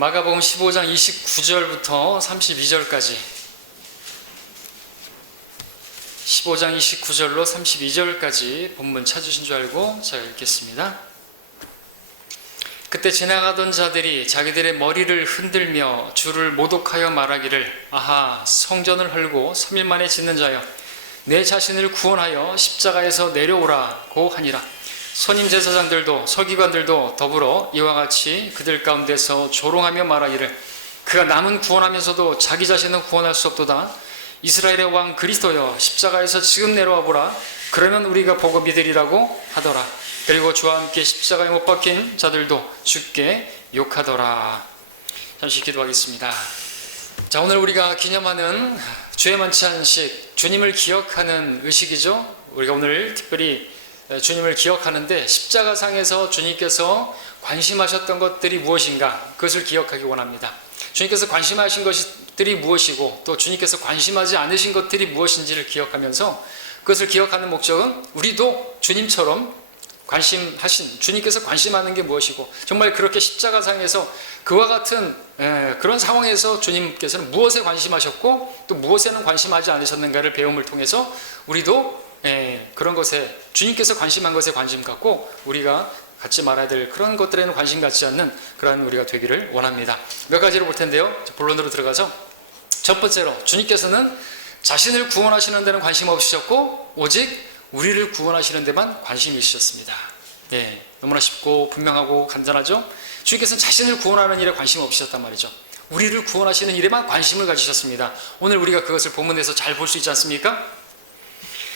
마가복음 15장 29절부터 32절까지 15장 29절로 32절까지 본문 찾으신 줄 알고 제가 읽겠습니다. 그때 지나가던 자들이 자기들의 머리를 흔들며 주를 모독하여 말하기를 아하 성전을 헐고 3일 만에 짓는 자여 내 자신을 구원하여 십자가에서 내려오라고 하니라. 선임 제사장들도 서기관들도 더불어 이와 같이 그들 가운데서 조롱하며 말하기를 그가 남은 구원하면서도 자기 자신은 구원할 수 없도다. 이스라엘의 왕 그리스도여 십자가에서 지금 내려와 보라. 그러면 우리가 보고 믿으리라고 하더라. 그리고 주와 함께 십자가에 못 박힌 자들도 주께 욕하더라. 잠시 기도하겠습니다. 자, 오늘 우리가 기념하는 주의 만찬식, 주님을 기억하는 의식이죠. 우리가 오늘 특별히 주님을 기억하는데 십자가상에서 주님께서 관심하셨던 것들이 무엇인가 그것을 기억하기 원합니다. 주님께서 관심하신 것들이 무엇이고 또 주님께서 관심하지 않으신 것들이 무엇인지를 기억하면서 그것을 기억하는 목적은 우리도 주님처럼 주님께서 관심하는 게 무엇이고 정말 그렇게 십자가상에서 그와 같은 그런 상황에서 주님께서는 무엇에 관심하셨고 또 무엇에는 관심하지 않으셨는가를 배움을 통해서 우리도 그런 것에 주님께서 관심한 것에 관심 갖고 우리가 갖지 말아야 될 그런 것들에는 관심 갖지 않는 그러한 우리가 되기를 원합니다. 몇 가지를 볼 텐데요. 본론으로 들어가서 첫 번째로 주님께서는 자신을 구원하시는 데는 관심 없으셨고 오직 우리를 구원하시는 데만 관심이 있으셨습니다. 너무나 쉽고 분명하고 간단하죠. 주님께서는 자신을 구원하는 일에 관심 없으셨단 말이죠. 우리를 구원하시는 일에만 관심을 가지셨습니다. 오늘 우리가 그것을 본문에서 잘 볼 수 있지 않습니까?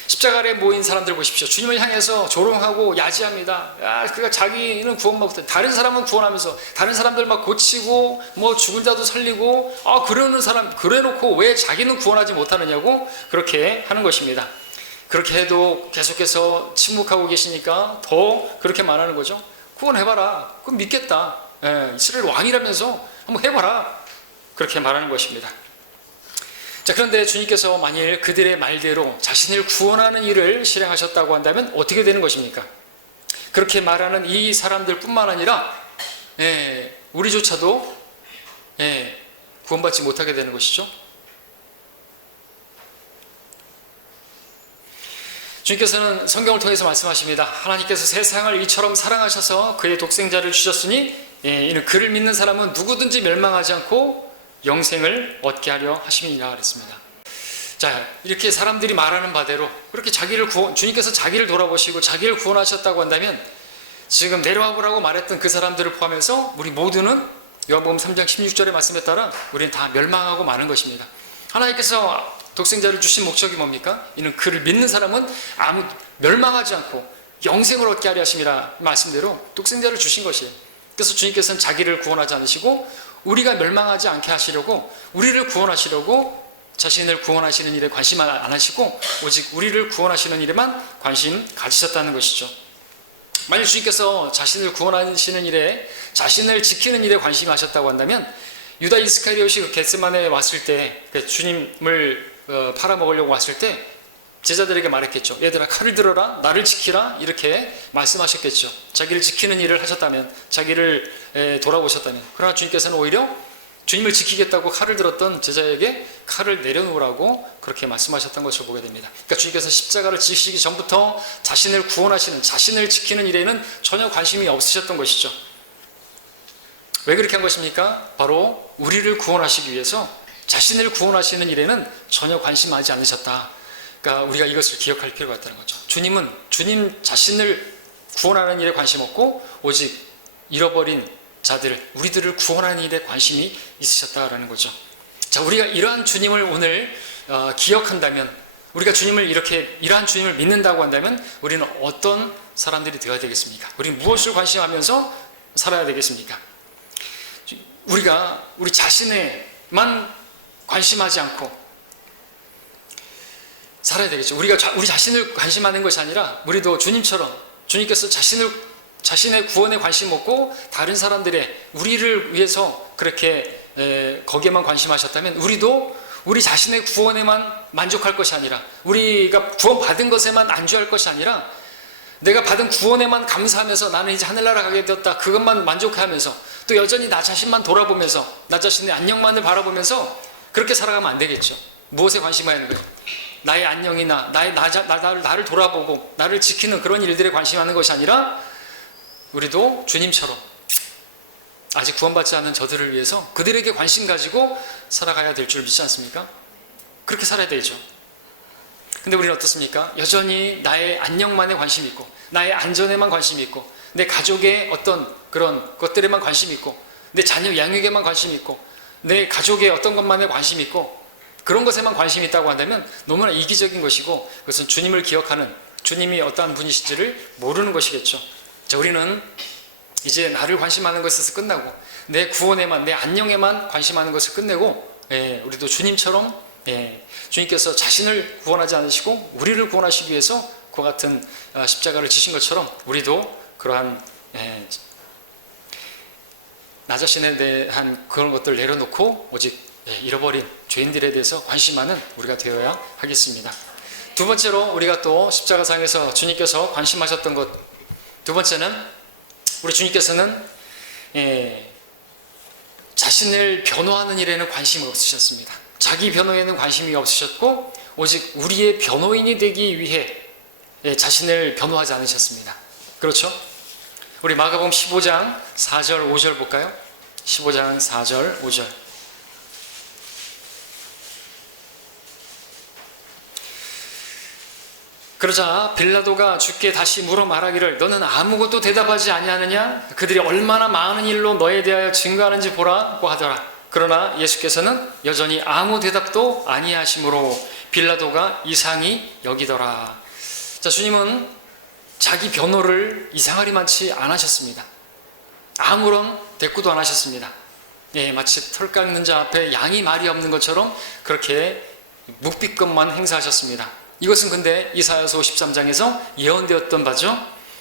십자가 아래 모인 사람들 보십시오. 주님을 향해서 조롱하고 야지합니다. 그가 자기는 구원받고 다른 사람은 구원하면서 다른 사람들 막 고치고 뭐 죽은 자도 살리고 그러는 사람 그래놓고 왜 자기는 구원하지 못하느냐고 그렇게 하는 것입니다. 그렇게 해도 계속해서 침묵하고 계시니까 더 그렇게 말하는 거죠. 구원해봐라. 그럼 믿겠다. 이스라엘 왕이라면서 한번 해봐라. 그렇게 말하는 것입니다. 자, 그런데 주님께서 만일 그들의 말대로 자신을 구원하는 일을 실행하셨다고 한다면 어떻게 되는 것입니까? 그렇게 말하는 이 사람들뿐만 아니라 우리조차도 구원받지 못하게 되는 것이죠. 주님께서는 성경을 통해서 말씀하십니다. 하나님께서 세상을 이처럼 사랑하셔서 그의 독생자를 주셨으니 이는 그를 믿는 사람은 누구든지 멸망하지 않고 영생을 얻게 하려 하심이니라 그랬습니다. 자, 이렇게 사람들이 말하는 바대로 그렇게 주님께서 자기를 돌아보시고 자기를 구원하셨다고 한다면 지금 내려와 보라고 말했던 그 사람들을 포함해서 우리 모두는 요한복음 3장 16절의 말씀에 따라 우리는 다 멸망하고 마는 것입니다. 하나님께서 독생자를 주신 목적이 뭡니까? 이는 그를 믿는 사람은 아무 멸망하지 않고 영생을 얻게 하려 하심이라 말씀대로 독생자를 주신 것이에요. 그래서 주님께서는 자기를 구원하지 않으시고 우리가 멸망하지 않게 하시려고 우리를 구원하시려고 자신을 구원하시는 일에 관심 안 하시고 오직 우리를 구원하시는 일에만 관심 가지셨다는 것이죠. 만약 주님께서 자신을 구원하시는 일에 자신을 지키는 일에 관심하셨다고 한다면 유다 이스카리ot이 그 겟세마네에 왔을 때 주님을 팔아먹으려고 왔을 때 제자들에게 말했겠죠. 얘들아 칼을 들어라 나를 지키라 이렇게 말씀하셨겠죠. 자기를 지키는 일을 하셨다면 자기를 돌아보셨다면 그러나 주님께서는 오히려 주님을 지키겠다고 칼을 들었던 제자에게 칼을 내려놓으라고 그렇게 말씀하셨던 것을 보게 됩니다. 그러니까 주님께서 십자가를 지시기 전부터 자신을 구원하시는 자신을 지키는 일에는 전혀 관심이 없으셨던 것이죠. 왜 그렇게 한 것입니까? 바로 우리를 구원하시기 위해서 자신을 구원하시는 일에는 전혀 관심하지 않으셨다. 그러니까 우리가 이것을 기억할 필요가 있다는 거죠. 주님은 주님 자신을 구원하는 일에 관심 없고 오직 잃어버린 자들, 우리들을 구원하는 일에 관심이 있으셨다라는 거죠. 자, 우리가 이러한 주님을 오늘 기억한다면 우리가 이러한 주님을 믿는다고 한다면 우리는 어떤 사람들이 되어야 되겠습니까? 우리는 무엇을 관심하면서 살아야 되겠습니까? 우리가 우리 자신에만 관심하지 않고 살아야 되겠죠. 우리 자신을 관심하는 것이 아니라 우리도 주님처럼 주님께서 자신의 구원에 관심 없고 다른 사람들의 우리를 위해서 그렇게 거기에만 관심하셨다면 우리도 우리 자신의 구원에만 만족할 것이 아니라 우리가 구원받은 것에만 안주할 것이 아니라 내가 받은 구원에만 감사하면서 나는 이제 하늘나라 가게 되었다, 그것만 만족해하면서 또 여전히 나 자신만 돌아보면서 나 자신의 안녕만을 바라보면서 그렇게 살아가면 안 되겠죠. 무엇에 관심해야 하는 거예요? 나의 안녕이나 나를 돌아보고 나를 지키는 그런 일들에 관심하는 것이 아니라 우리도 주님처럼 아직 구원받지 않은 저들을 위해서 그들에게 관심 가지고 살아가야 될 줄 믿지 않습니까? 그렇게 살아야 되죠. 근데 우리는 어떻습니까? 여전히 나의 안녕만에 관심이 있고 나의 안전에만 관심이 있고 내 가족의 어떤 그런 것들에만 관심이 있고 내 자녀 양육에만 관심이 있고 내 가족의 어떤 것만에 관심이 있고 그런 것에만 관심이 있다고 한다면 너무나 이기적인 것이고 그것은 주님을 기억하는, 주님이 어떠한 분이신지를 모르는 것이겠죠. 자, 우리는 이제 나를 관심하는 것에서 끝나고 내 구원에만, 내 안녕에만 관심하는 것을 끝내고 우리도 주님처럼 주님께서 자신을 구원하지 않으시고 우리를 구원하시기 위해서 그와 같은 십자가를 지신 것처럼 우리도 그러한 나 자신에 대한 그런 것들을 내려놓고 오직 잃어버린 죄인들에 대해서 관심하는 우리가 되어야 하겠습니다. 두 번째로 우리가 또 십자가상에서 주님께서 관심하셨던 것, 두 번째는 우리 주님께서는 자신을 변호하는 일에는 관심이 없으셨습니다. 자기 변호에는 관심이 없으셨고 오직 우리의 변호인이 되기 위해 자신을 변호하지 않으셨습니다. 그렇죠? 우리 마가복음 15장 4절 5절 볼까요? 15장 4절 5절. 그러자 빌라도가 주께 다시 물어 말하기를 너는 아무것도 대답하지 아니하느냐? 그들이 얼마나 많은 일로 너에 대하여 증거하는지 보라고 하더라. 그러나 예수께서는 여전히 아무 대답도 아니하심으로 빌라도가 이상히 여기더라. 자, 주님은 자기 변호를 이상하리만치 안 하셨습니다. 아무런 대꾸도 안 하셨습니다. 마치 털 깎는 자 앞에 양이 말이 없는 것처럼 그렇게 묵비권만 행사하셨습니다. 이것은 근데 이사야서 53장에서 예언되었던 바죠.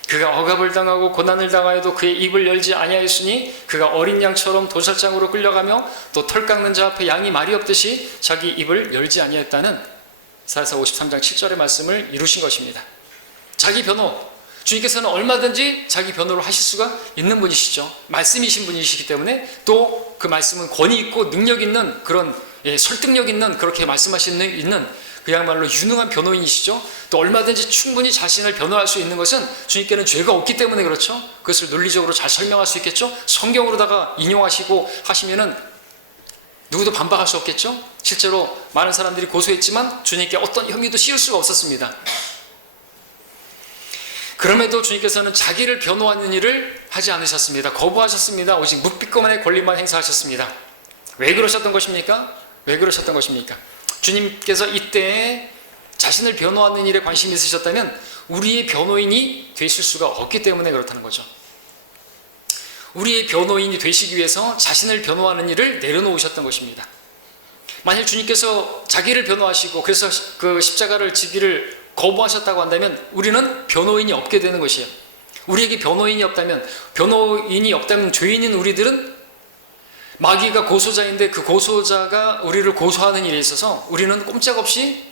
그가 억압을 당하고 고난을 당하여도 그의 입을 열지 아니하였으니 그가 어린 양처럼 도살장으로 끌려가며 또 털 깎는 자 앞에 양이 말이 없듯이 자기 입을 열지 아니하였다는 이사야서 53장 7절의 말씀을 이루신 것입니다. 자기 변호, 주님께서는 얼마든지 자기 변호를 하실 수가 있는 분이시죠. 말씀이신 분이시기 때문에 또 그 말씀은 권위 있고 능력 있는 그런 설득력 있는 그렇게 말씀하시는 있는 그야말로 유능한 변호인이시죠. 또 얼마든지 충분히 자신을 변호할 수 있는 것은 주님께는 죄가 없기 때문에 그렇죠. 그것을 논리적으로 잘 설명할 수 있겠죠. 성경으로다가 인용하시고 하시면은 누구도 반박할 수 없겠죠. 실제로 많은 사람들이 고소했지만 주님께 어떤 혐의도 씌울 수가 없었습니다. 그럼에도 주님께서는 자기를 변호하는 일을 하지 않으셨습니다. 거부하셨습니다. 오직 묵비권만의 권리만 행사하셨습니다. 왜 그러셨던 것입니까? 왜 그러셨던 것입니까? 주님께서 이때 자신을 변호하는 일에 관심이 있으셨다면 우리의 변호인이 되실 수가 없기 때문에 그렇다는 거죠. 우리의 변호인이 되시기 위해서 자신을 변호하는 일을 내려놓으셨던 것입니다. 만약 주님께서 자기를 변호하시고 그래서 그 십자가를 지기를 거부하셨다고 한다면 우리는 변호인이 없게 되는 것이에요. 우리에게 변호인이 없다면 죄인인 우리들은 마귀가 고소자인데 그 고소자가 우리를 고소하는 일에 있어서 우리는 꼼짝없이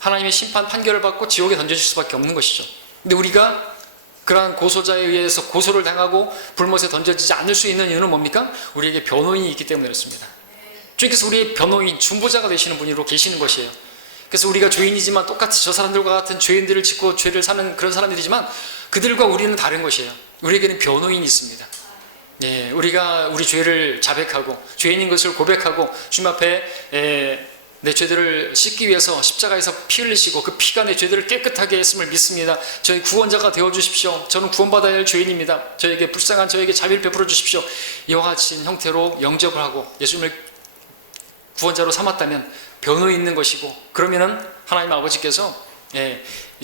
하나님의 심판 판결을 받고 지옥에 던져질 수밖에 없는 것이죠. 근데 우리가 그러한 고소자에 의해서 고소를 당하고 불못에 던져지지 않을 수 있는 이유는 뭡니까? 우리에게 변호인이 있기 때문에 그렇습니다. 주님께서 우리의 변호인, 중보자가 되시는 분으로 계시는 것이에요. 그래서 우리가 죄인이지만 똑같이 저 사람들과 같은 죄인들을 짓고 죄를 사는 그런 사람들이지만 그들과 우리는 다른 것이에요. 우리에게는 변호인이 있습니다. 우리가 우리 죄를 자백하고 죄인인 것을 고백하고 주님 앞에 내 죄들을 씻기 위해서 십자가에서 피 흘리시고 그 피가 내 죄들을 깨끗하게 했음을 믿습니다. 저희 구원자가 되어주십시오. 저는 구원받아야 할 죄인입니다. 저에게 불쌍한 저에게 자비를 베풀어 주십시오. 이와 같은 형태로 영접을 하고 예수님을 구원자로 삼았다면 변호에 있는 것이고, 그러면은 하나님 아버지께서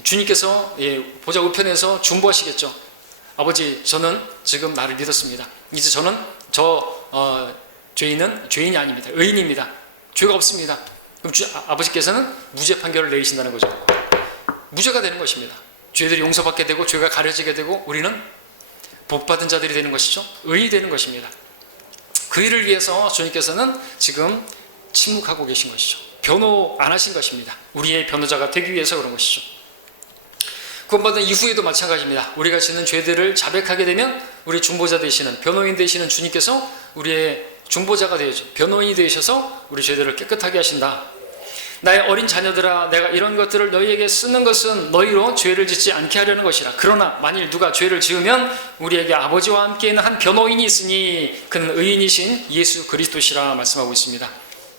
주님께서 보좌 우편에서 중보하시겠죠. 아버지, 저는 지금 나를 믿었습니다. 이제 저는 죄인은 죄인이 아닙니다. 의인입니다. 죄가 없습니다. 그럼 아버지께서는 무죄 판결을 내리신다는 거죠. 무죄가 되는 것입니다. 죄들이 용서받게 되고 죄가 가려지게 되고 우리는 복받은 자들이 되는 것이죠. 의인이 되는 것입니다. 그 일을 위해서 주님께서는 지금 침묵하고 계신 것이죠. 변호 안 하신 것입니다. 우리의 변호자가 되기 위해서 그런 것이죠. 구원받은 이후에도 마찬가지입니다. 우리가 짓는 죄들을 자백하게 되면 우리 중보자 되시는, 변호인 되시는 주님께서 우리의 중보자가 되어줘, 변호인이 되셔서 우리 죄들을 깨끗하게 하신다. 나의 어린 자녀들아, 내가 이런 것들을 너희에게 쓰는 것은 너희로 죄를 짓지 않게 하려는 것이라. 그러나 만일 누가 죄를 지으면 우리에게 아버지와 함께 있는 한 변호인이 있으니 그는 의인이신 예수 그리스도시라 말씀하고 있습니다.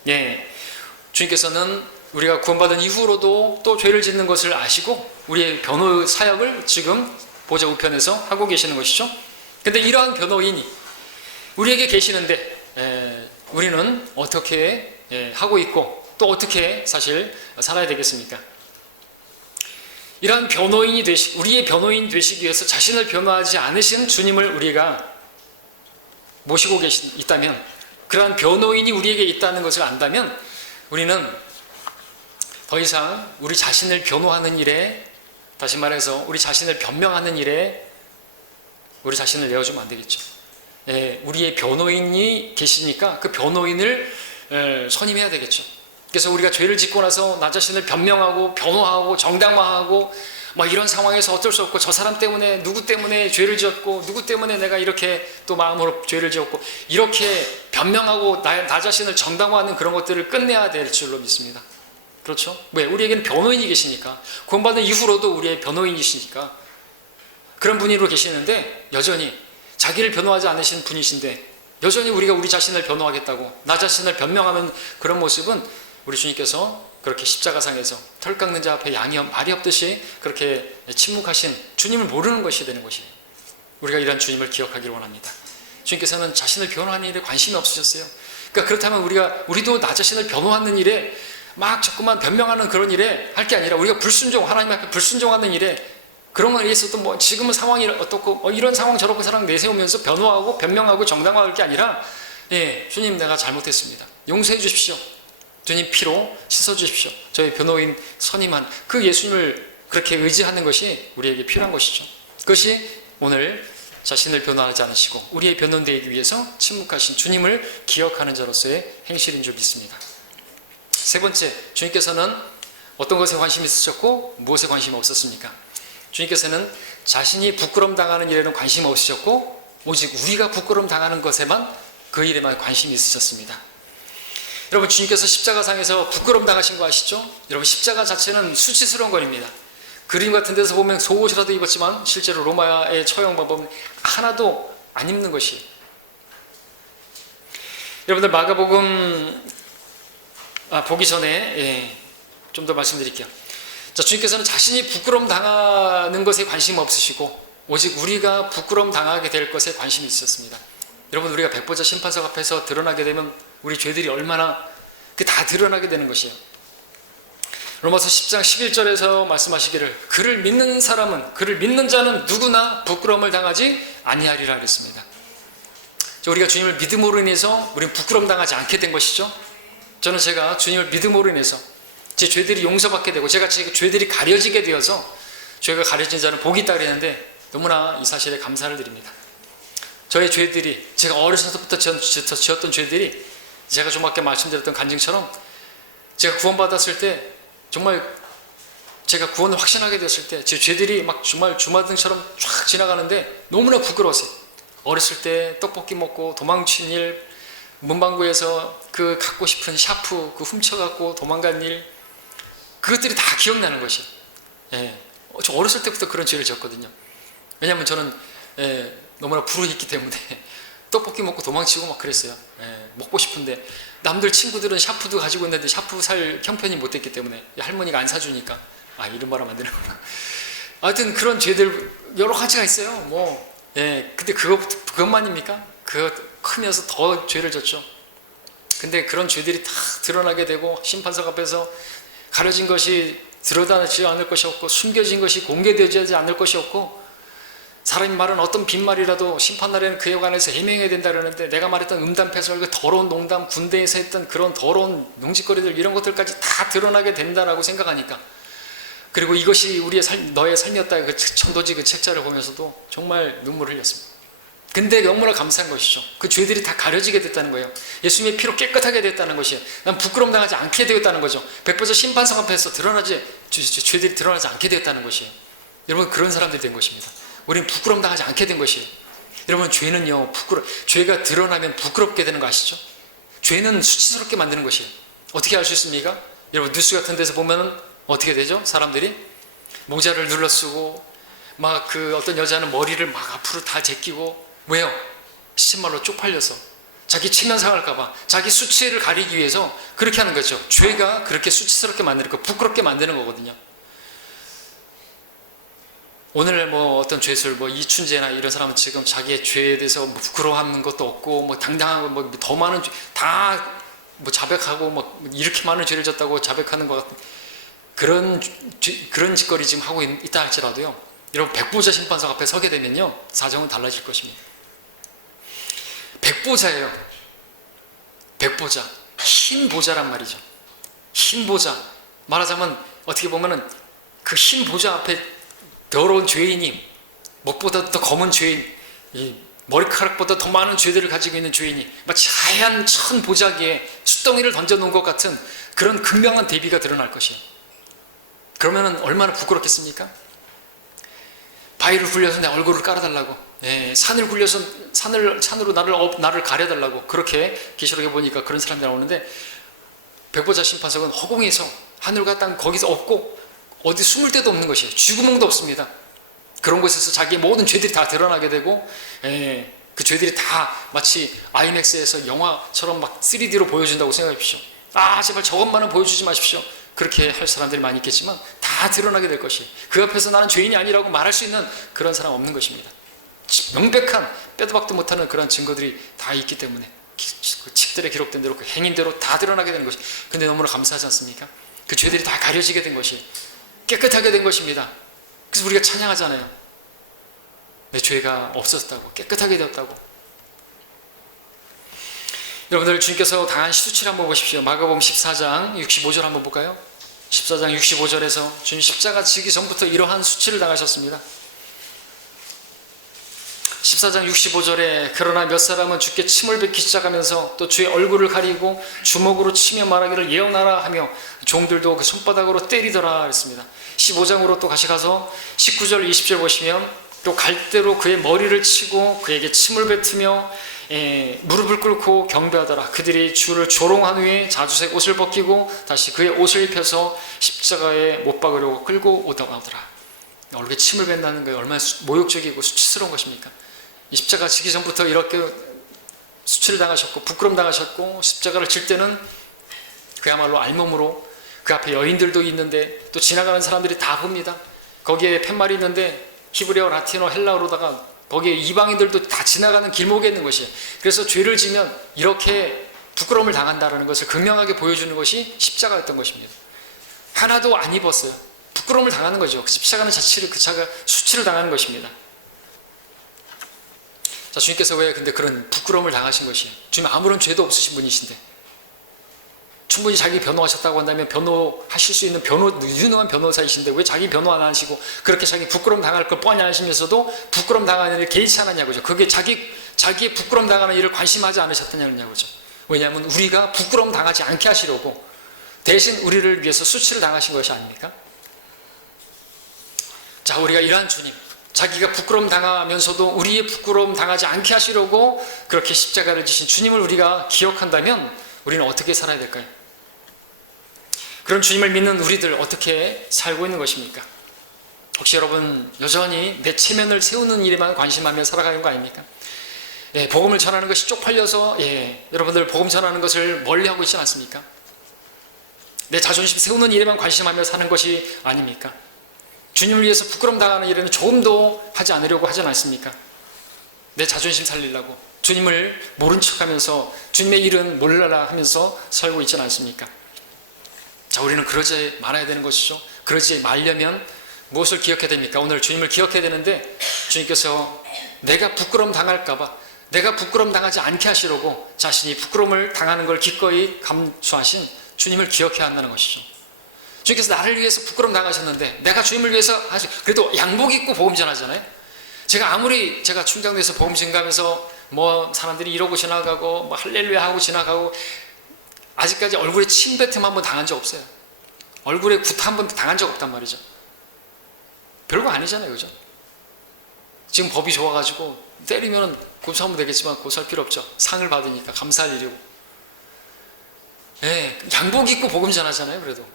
예, 주님께서는 우리가 구원받은 이후로도 또 죄를 짓는 것을 아시고 우리의 변호 사역을 지금 보좌 우편에서 하고 계시는 것이죠. 근데 이러한 변호인이 우리에게 계시는데 우리는 어떻게 하고 있고 또 어떻게 사실 살아야 되겠습니까? 이러한 변호인이 우리의 변호인 되시기 위해서 자신을 변호하지 않으신 주님을 우리가 모시고 있다면, 그러한 변호인이 우리에게 있다는 것을 안다면 우리는 더 이상 우리 자신을 변호하는 일에, 다시 말해서 우리 자신을 변명하는 일에 우리 자신을 내어주면 안 되겠죠. 우리의 변호인이 계시니까 그 변호인을 선임해야 되겠죠. 그래서 우리가 죄를 짓고 나서 나 자신을 변명하고 변호하고 정당화하고 막 이런 상황에서 어쩔 수 없고, 저 사람 때문에, 누구 때문에 죄를 지었고, 누구 때문에 내가 이렇게 또 마음으로 죄를 지었고, 이렇게 변명하고 나 자신을 정당화하는 그런 것들을 끝내야 될 줄로 믿습니다. 그렇죠? 왜? 우리에게는 변호인이 계시니까, 구원받은 이후로도 우리의 변호인이시니까 그런 분으로 계시는데, 여전히 자기를 변호하지 않으신 분이신데 여전히 우리가 우리 자신을 변호하겠다고 나 자신을 변명하는 그런 모습은 우리 주님께서 그렇게 십자가상에서 털 깎는 자 앞에 양이 말이 없듯이 그렇게 침묵하신 주님을 모르는 것이 되는 것이에요. 우리가 이런 주님을 기억하기를 원합니다. 주님께서는 자신을 변호하는 일에 관심이 없으셨어요. 그러니까 그렇다면 우리도 나 자신을 변호하는 일에 막 자꾸만 변명하는 그런 일에 할 게 아니라, 우리가 하나님 앞에 불순종하는 일에, 그런 거에 있어도 뭐 지금은 상황이 어떻고 이런 상황 저렇고 사람 내세우면서 변호하고 변명하고 정당화할 게 아니라, 주님 내가 잘못했습니다, 용서해 주십시오, 주님 피로 씻어 주십시오, 저희 변호인 선임한 그 예수님을 그렇게 의지하는 것이 우리에게 필요한 것이죠. 그것이 오늘 자신을 변호하지 않으시고 우리의 변호인 되기 위해서 침묵하신 주님을 기억하는 자로서의 행실인 줄 믿습니다. 세 번째, 주님께서는 어떤 것에 관심이 있으셨고 무엇에 관심이 없었습니까? 주님께서는 자신이 부끄러움 당하는 일에는 관심이 없으셨고 오직 우리가 부끄러움 당하는 것에만, 그 일에만 관심이 있으셨습니다. 여러분, 주님께서 십자가상에서 부끄러움 당하신 거 아시죠? 여러분, 십자가 자체는 수치스러운 것입니다. 그림 같은 데서 보면 속옷이라도 입었지만 실제로 로마의 처형법은 하나도 안 입는 것이에요. 여러분들, 마가복음 보기 전에 좀 더 말씀드릴게요. 자, 주님께서는 자신이 부끄러움 당하는 것에 관심 없으시고 오직 우리가 부끄러움 당하게 될 것에 관심이 있으셨습니다. 여러분, 우리가 백보자 심판석 앞에서 드러나게 되면 우리 죄들이 얼마나 다 드러나게 되는 것이에요. 로마서 10장 11절에서 말씀하시기를 그를 믿는 사람은, 그를 믿는 자는 누구나 부끄러움을 당하지 아니하리라 그랬습니다. 우리가 주님을 믿음으로 인해서 우리는 부끄러움 당하지 않게 된 것이죠. 제가 주님을 믿음으로 인해서 제 죄들이 용서받게 되고 제가 제 죄들이 가려지게 되어서, 죄가 가려진 자는 복이 있다 그랬는데 너무나 이 사실에 감사를 드립니다. 저의 죄들이, 제가 어렸을 때부터 지었던 죄들이, 제가 좀 아까 말씀드렸던 간증처럼 제가 구원받았을 때, 정말 제가 구원을 확신하게 되었을 때 제 죄들이 막 정말 주마등처럼 쫙 지나가는데 너무나 부끄러웠어요. 어렸을 때 떡볶이 먹고 도망친 일, 문방구에서 그 갖고 싶은 샤프 그 훔쳐갖고 도망간 일, 그것들이 다 기억나는 것이에요. 저 어렸을 때부터 그런 죄를 지었거든요. 왜냐하면 저는 너무나 불우했기 때문에 떡볶이 먹고 도망치고 막 그랬어요. 먹고 싶은데 남들 친구들은 샤프도 가지고 있는데 샤프 살 형편이 못 됐기 때문에 할머니가 안 사주니까, 이런 말하면 안 되는구나. 하여튼 그런 죄들 여러 가지가 있어요. 근데 그것만입니까? 그거 크면서 더 죄를 졌죠. 근데 그런 죄들이 다 드러나게 되고 심판석 앞에서 가려진 것이 드러나지 않을 것이 없고 숨겨진 것이 공개되지 않을 것이 없고, 사람이 말은 어떤 빈말이라도 심판날에는 그에 관해서 해명해야 된다 그러는데, 내가 말했던 음담패설, 그 더러운 농담, 군대에서 했던 그런 더러운 농짓거리들, 이런 것들까지 다 드러나게 된다라고 생각하니까, 그리고 이것이 너의 삶이었다, 그 천도지 그 책자를 보면서도 정말 눈물을 흘렸습니다. 근데 너무나 감사한 것이죠. 그 죄들이 다 가려지게 됐다는 거예요. 예수님의 피로 깨끗하게 됐다는 것이에요. 난 부끄러움 당하지 않게 되었다는 거죠. 백보자 심판석 앞에서 죄들이 드러나지 않게 되었다는 것이에요. 여러분, 그런 사람들이 된 것입니다. 우리는 부끄럼 당하지 않게 된 것이에요. 여러분, 죄는요, 죄가 드러나면 부끄럽게 되는 거 아시죠? 죄는 수치스럽게 만드는 것이에요. 어떻게 알 수 있습니까? 여러분, 뉴스 같은 데서 보면은 어떻게 되죠? 사람들이 모자를 눌러 쓰고 막 어떤 여자는 머리를 막 앞으로 다 제끼고, 왜요? 시쳇말로 쪽팔려서 자기 체면 상할까봐, 자기 수치를 가리기 위해서 그렇게 하는 거죠. 죄가 그렇게 수치스럽게 만드는 거, 부끄럽게 만드는 거거든요. 오늘 어떤 죄술, 이춘재나 이런 사람은 지금 자기의 죄에 대해서 부끄러워하는 것도 없고, 당당하고, 더 많은 다 자백하고, 이렇게 많은 죄를 졌다고 자백하는 것 같은 그런 짓거리 지금 하고 있다 할지라도요, 여러분, 백보자 심판석 앞에 서게 되면요, 사정은 달라질 것입니다. 백보자예요. 백보자. 흰 보자란 말이죠. 흰 보자. 말하자면, 어떻게 보면은 그 흰 보자 앞에 더러운 죄인이, 목보다 더 검은 죄인, 이 머리카락보다 더 많은 죄들을 가지고 있는 죄인이 마치 하얀 천 보자기에 숫덩이를 던져놓은 것 같은 그런 극명한 대비가 드러날 것이에요. 그러면 얼마나 부끄럽겠습니까? 바위를 굴려서 내 얼굴을 깔아달라고, 산을 굴려서 산으로 나를 가려달라고, 그렇게 계시록에 보니까 그런 사람들이 나오는데, 백보자 심판석은 허공에서, 하늘과 땅 거기서 없고 어디 숨을 데도 없는 것이에요. 쥐구멍도 없습니다. 그런 곳에서 자기의 모든 죄들이 다 드러나게 되고, 그 죄들이 다 마치 아이맥스에서 영화처럼 막 3D로 보여준다고 생각해 보십시오. 제발 저것만은 보여주지 마십시오. 그렇게 할 사람들이 많이 있겠지만 다 드러나게 될 것이에요. 그 앞에서 나는 죄인이 아니라고 말할 수 있는 그런 사람 없는 것입니다. 명백한 빼도 박도 못하는 그런 증거들이 다 있기 때문에 그 책들에 기록된 대로, 그 행인대로 다 드러나게 되는 것이. 근데 너무나 감사하지 않습니까? 그 죄들이 다 가려지게 된 것이, 깨끗하게 된 것입니다. 그래서 우리가 찬양하잖아요. 내 죄가 없어졌다고, 깨끗하게 되었다고. 여러분들, 주님께서 당한 수치를 한번 보십시오. 마가복음 14장 65절 한번 볼까요? 14장 65절에서 주님 십자가 지기 전부터 이러한 수치를 당하셨습니다. 14장 65절에 그러나 몇 사람은 주께 침을 뱉기 시작하면서 또 주의 얼굴을 가리고 주먹으로 치며 말하기를 예언하라 하며 종들도 그 손바닥으로 때리더라 그랬습니다. 15장으로 또 다시 가서 19절 20절 보시면 또 갈대로 그의 머리를 치고 그에게 침을 뱉으며 무릎을 꿇고 경배하더라. 그들이 주를 조롱한 후에 자주색 옷을 벗기고 다시 그의 옷을 입혀서 십자가에 못 박으려고 끌고 오더라. 얼굴에 침을 뱉는 게 얼마나 모욕적이고 수치스러운 것입니까? 이 십자가 지기 전부터 이렇게 수치를 당하셨고 부끄럼 당하셨고, 십자가를 질 때는 그야말로 알몸으로, 그 앞에 여인들도 있는데 또 지나가는 사람들이 다 봅니다. 거기에 팻말이 있는데 히브리어, 라틴어, 헬라어로다가 거기에 이방인들도 다 지나가는 길목에 있는 것이에요. 그래서 죄를 지면 이렇게 부끄러움을 당한다는 것을 극명하게 보여주는 것이 십자가였던 것입니다. 하나도 안 입었어요. 부끄러움을 당하는 거죠. 그 십자가는 자체를, 그 자가 수치를 당하는 것입니다. 자, 주님께서 왜 근데 그런 부끄러움을 당하신 것이에요? 주님 아무런 죄도 없으신 분이신데, 충분히 자기 변호하셨다고 한다면 변호하실 수 있는 유능한 변호사이신데 왜 자기 변호 안 하시고 그렇게 자기 부끄러움 당할 걸 뻔히 아시면서도 부끄러움 당하는 일을 개의치 않았냐고죠. 그게 자기의 부끄러움 당하는 일을 관심하지 않으셨느냐고죠. 왜냐하면 우리가 부끄러움 당하지 않게 하시려고 대신 우리를 위해서 수치를 당하신 것이 아닙니까? 자, 우리가 이러한 주님, 자기가 부끄러움 당하면서도 우리의 부끄러움 당하지 않게 하시려고 그렇게 십자가를 지신 주님을 우리가 기억한다면 우리는 어떻게 살아야 될까요? 그런 주님을 믿는 우리들 어떻게 살고 있는 것입니까? 혹시 여러분 여전히 내 체면을 세우는 일에만 관심하며 살아가는 거 아닙니까? 복음을 전하는 것이 쪽팔려서 여러분들 복음 전하는 것을 멀리하고 있지 않습니까? 내 자존심 세우는 일에만 관심하며 사는 것이 아닙니까? 주님을 위해서 부끄럼 당하는 일에는 조금도 하지 않으려고 하지 않습니까? 내 자존심 살리려고 주님을 모른 척하면서 주님의 일은 몰라라 하면서 살고 있지는 않습니까? 자, 우리는 그러지 말아야 되는 것이죠. 그러지 말려면 무엇을 기억해야 됩니까? 오늘 주님을 기억해야 되는데 주님께서 내가 부끄럼 당할까봐, 내가 부끄럼 당하지 않게 하시려고 자신이 부끄러움을 당하는 걸 기꺼이 감수하신 주님을 기억해야 한다는 것이죠. 주님께서 나를 위해서 부끄럼 당하셨는데 내가 주님을 위해서 그래도 양복 입고 복음 전하잖아요. 제가 충장도에서 복음 전가하면서 사람들이 이러고 지나가고 할렐루야 하고 지나가고 아직까지 얼굴에 침뱉음 한번 당한 적 없어요. 얼굴에 구타 한번 당한 적 없단 말이죠. 별거 아니잖아요, 그죠? 지금 법이 좋아가지고 때리면 고소하면 되겠지만 고소할 필요 없죠. 상을 받으니까 감사할 일이고. 예, 양복 입고 복음 전하잖아요. 그래도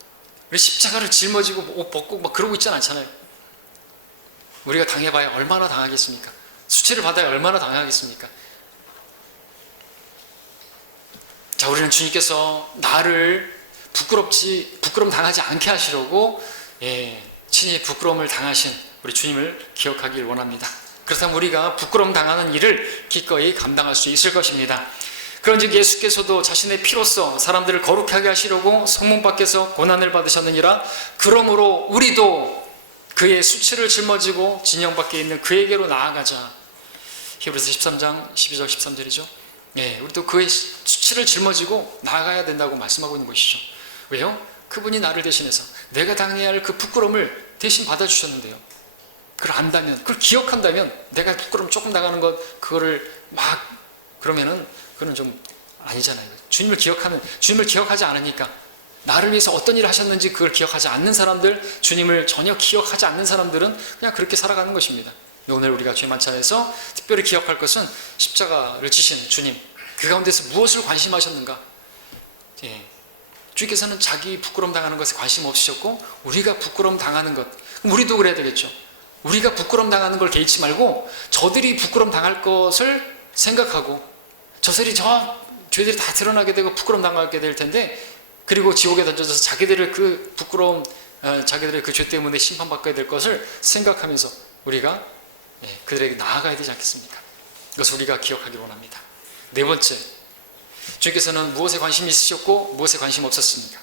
우리 십자가를 짊어지고 옷 벗고 막 그러고 있지 않잖아요. 우리가 당해봐야 얼마나 당하겠습니까? 수치를 받아야 얼마나 당하겠습니까? 자, 우리는 주님께서 나를 부끄럼 당하지 않게 하시려고 친히 부끄러움을 당하신 우리 주님을 기억하길 원합니다. 그렇다면 우리가 부끄러움 당하는 일을 기꺼이 감당할 수 있을 것입니다. 그런즉 예수께서도 자신의 피로써 사람들을 거룩하게 하시려고 성문 밖에서 고난을 받으셨느니라. 그러므로 우리도 그의 수치를 짊어지고 진영 밖에 있는 그에게로 나아가자. 히브리서 13장 12절 13절이죠. 우리도 그의 수치를 짊어지고 나아가야 된다고 말씀하고 있는 것이죠. 왜요? 그분이 나를 대신해서 내가 당해야 할 그 부끄러움을 대신 받아주셨는데요. 그걸 안다면, 그걸 기억한다면, 내가 부끄러움 조금 당하는 것, 그거를 막, 그러면은, 그건 좀 아니잖아요. 주님을 기억하지 않으니까, 나를 위해서 어떤 일을 하셨는지 그걸 기억하지 않는 사람들, 주님을 전혀 기억하지 않는 사람들은 그냥 그렇게 살아가는 것입니다. 오늘 우리가 죄 만찬에서 특별히 기억할 것은 십자가를 지신 주님, 그 가운데서 무엇을 관심하셨는가? 주께서는 자기 부끄러움 당하는 것에 관심 없으셨고, 우리가 부끄러움 당하는 것, 그럼 우리도 그래야 되겠죠. 우리가 부끄러움 당하는 걸 개의치 말고 저들이 부끄러움 당할 것을 생각하고 저들이 죄들이 다 드러나게 되고 부끄러움 당하게 될 텐데, 그리고 지옥에 던져져서 자기들의 그 부끄러움, 자기들의 그 죄 때문에 심판받게 될 것을 생각하면서 우리가 그들에게 나아가야 되지 않겠습니까? 그것을 우리가 기억하기 원합니다. 네 번째, 주님께서는 무엇에 관심이 있으셨고 무엇에 관심 없었습니까?